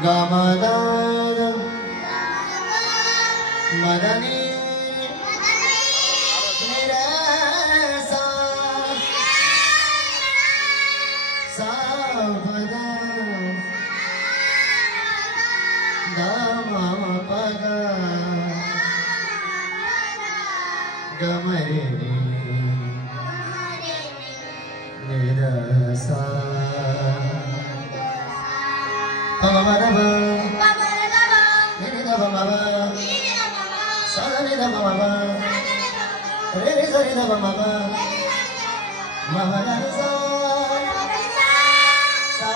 गमदाद मदनी निरसा सापदा गमपग गमरे निरसा Pamamaba, Nida Bamaba, Salanida Bamaba, Rizarida Bamaba, Mamanasa, Sa,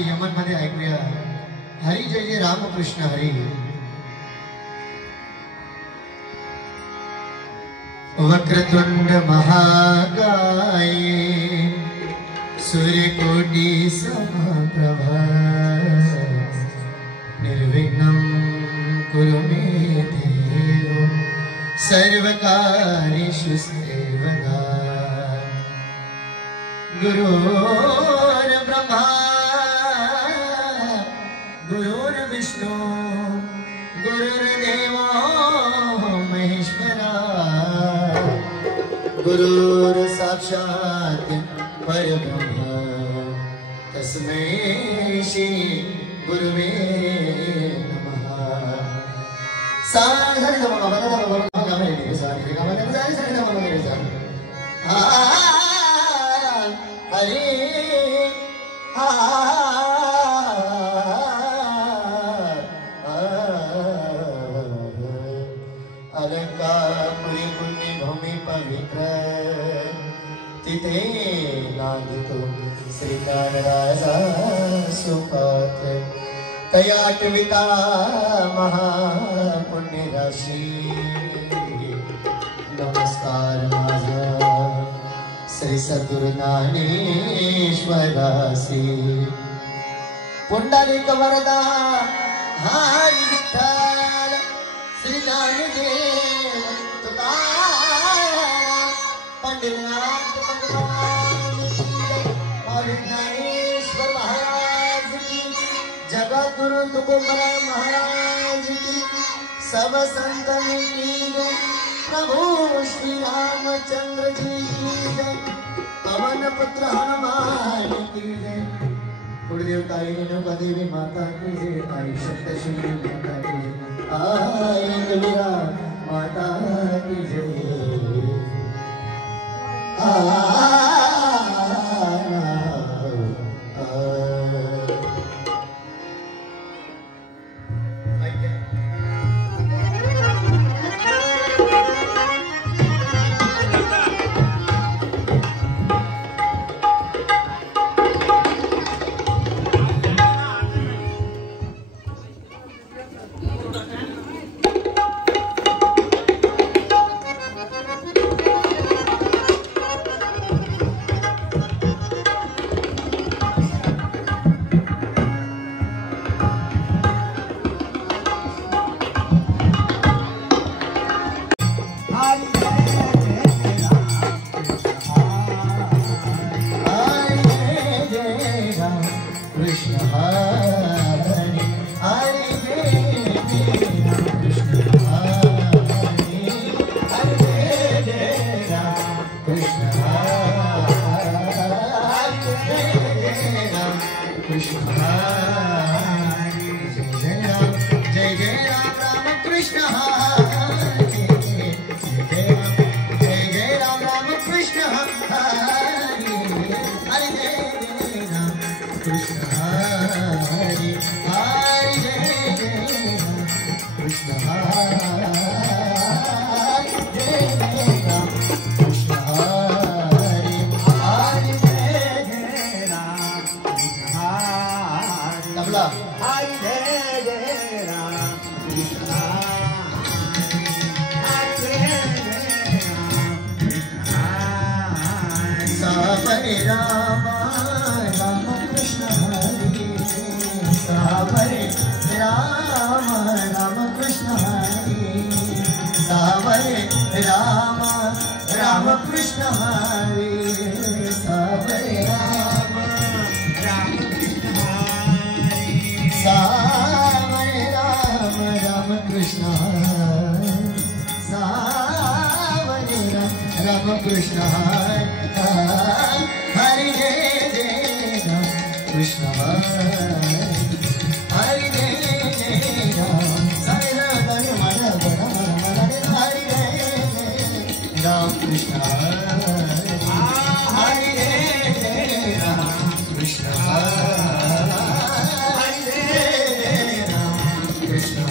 Yaman मध्ये ऐकूया हरी जय जय रामकृष्ण हरी वक्रतुंड महाकाय सूर्यकोटि समप्रभा निर्विघ्नं कुरु मे देव सर्वकार्येषु सर्वदा गुरुर्ब्रह्मा गुरुर्विष्णु गुरुर्देवो महेश्वरा गुरुर्साक्षात् परब्रह्म तस्मै श्री गुरुवे नमः अलंकापुरी पुण्य भूमि पवित्र तिथे नांदतो श्रीकांत राजा सुपात्र तयाटविता महापुण्य राशी नमस्कार माझा श्री सद्गुरु ज्ञानेश्वरासी पुंडलिक वरदा हरी विठ्ठल श्री ज्ञानदेव तुकाराम पंडितनाथ और ज्ञानेश्वर महाराज की जगद्गुरु तुकोबरा महाराज की सब संतन की जय प्रभु श्री रामचंद्र जी की जय पवन पुत्र हनुमान की जय गुरुदेव ताई रेणुका देवी माता की जय ताई सप्तशृंगी माता की जय आई कबीरा माता की जय जय जय राम राम कृष्ण हरे राम राम कृष्ण हरे सावरे राम राम कृष्ण हरे सावरे राम राम कृष्ण हरे सावरे राम राम कृष्ण हरे सावरे राम राम कृष्ण हरे सावरे राम कृष्ण हरे हरि जय कृष्ण हरि जय राम हरि जय राम कृष्ण हरि जय राम कृष्ण हरि जय राम कृष्ण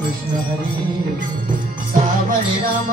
कृष्ण हरे सावरे राम